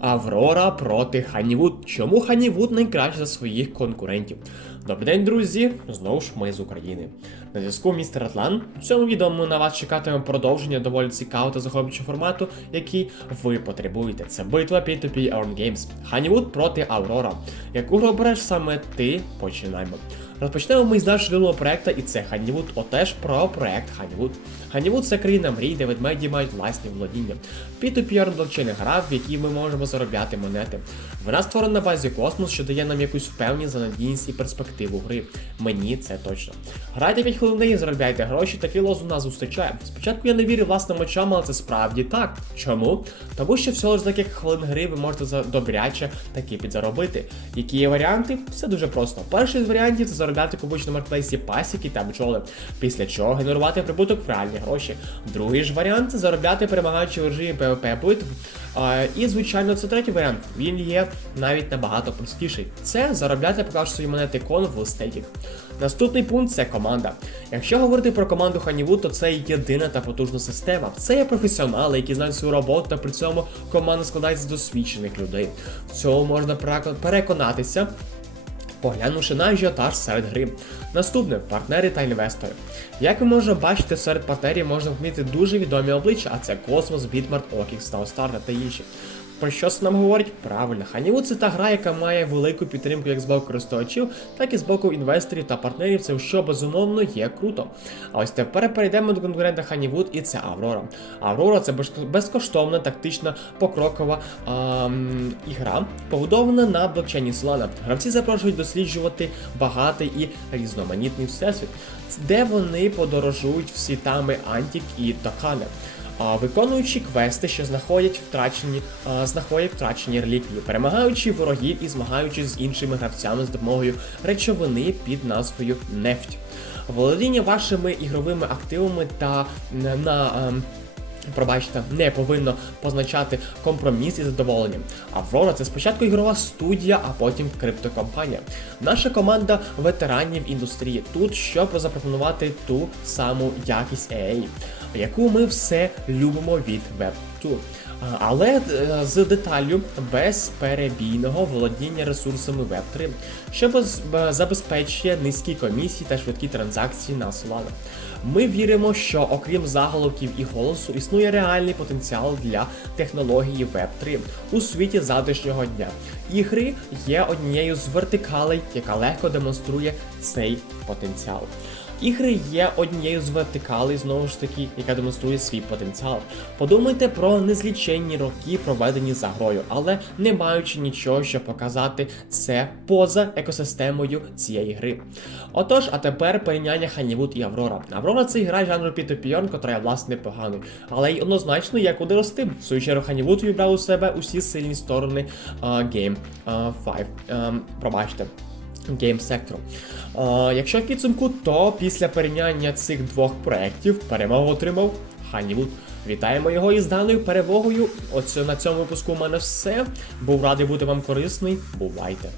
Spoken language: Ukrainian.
Аврора проти Ханівуд. Чому Ханівуд найкраще за своїх конкурентів? Добрий день, друзі! Знову ж ми з України. На зв'язку містер Атлан. В цьому відео ми на вас чекатимемо продовження доволі цікавого та захоплюючого формату, який ви потребуєте. Це битва P2P Earn Games. Ханівуд проти Аврора. Яку гру обереш саме ти? Починаємо. Розпочнемо ми з нашого любимого проекту, і це Ханівуд, отеж про проект Ханівуд. Ханівуд це країна мрій, де ведмеді мають власні володіння. P2P Earn блокчейн гра, в якій ми можемо заробляти монети. Вона створена на базі космос, що дає нам якусь впевненість, занадійність і перспективу гри. Мені це точно. Грайте 5 хвилин неї, заробляйте гроші, такий лозунг нас зустрічає. Спочатку я не вірив власним очам, але це справді так. Чому? Тому що всього ж за кілька хвилин гри ви можете добряче таки підзаробити. Які є варіанти? Все дуже просто. Перший з варіантів це заробляти в маркетплейсі пасіки та бджоли, після чого генерувати прибуток в реальні гроші. Другий ж варіант це заробляти перемагаючи в режимі PvP битв. І, звичайно, це третій варіант. Він є навіть набагато простіший. Це заробляти поки свої монети кон в стейкінг. Наступний пункт це команда. Якщо говорити про команду Honeywood, то це єдина та потужна система. Це є професіонали, які знають свою роботу, та при цьому команда складається з досвідчених людей. В цьому можна переконатися. Поглянувши на ажіотаж серед гри. Наступне партнери та інвестори. Як ви можете бачити, серед партнерів можна помітити дуже відомі обличчя, а це Космос, Бітмарт, Окікс, Стаустарна та інші. Про що це нам говорить? Правильно, Honeywood це та гра, яка має велику підтримку як з боку користувачів, так і з боку інвесторів та партнерів, це що безумовно є круто. А ось тепер перейдемо до конкурента Honeywood і це Аврора. Аврора це безкоштовна, тактична, покрокова ем, ігра, побудована на блокчейні Solana. Гравці запрошують досліджувати багатий і різноманітний всесвіт, де вони подорожують світами Антік і Токане. Виконуючи квести, що знаходять втрачені, знаходять втрачені реліквії, перемагаючи ворогів і змагаючись з іншими гравцями з допомогою речовини під назвою нефть. Володіння вашими ігровими активами та на, на ем, Пробачте, не повинно позначати компроміс і задоволення. Аврора це спочатку ігрова студія, а потім криптокомпанія. Наша команда ветеранів індустрії тут, щоб запропонувати ту саму якість EA, яку ми все любимо від Web2. Але е, з деталлю безперебійного володіння ресурсами Web3, що забезпечує низькі комісії та швидкі транзакції на Solana. Ми віримо, що окрім заголовків і голосу, існує реальний потенціал для технології Web3 у світі завтрашнього дня. Ігри є однією з вертикалей, яка легко демонструє цей потенціал. Ігри є однією з вертикалей, знову ж таки, яка демонструє свій потенціал. Подумайте про незліченні роки, проведені за грою, але не маючи нічого, щоб показати це поза екосистемою цієї гри. Отож, а тепер порівняння Ханівуд і Аврора. Аврора це гра жанру P2P, котра є власне непоганою, але й однозначно є куди рости. В свою чергу Ханівуд вібрав у себе усі сильні сторони а, Game 5. Ем, пробачте. Сектору. Е, якщо в підсумку, то після порівняння цих двох проєктів перемогу отримав Ханівуд. Вітаємо його із даною перемогою. Оце на цьому випуску у мене все. Був радий бути вам корисний. Бувайте!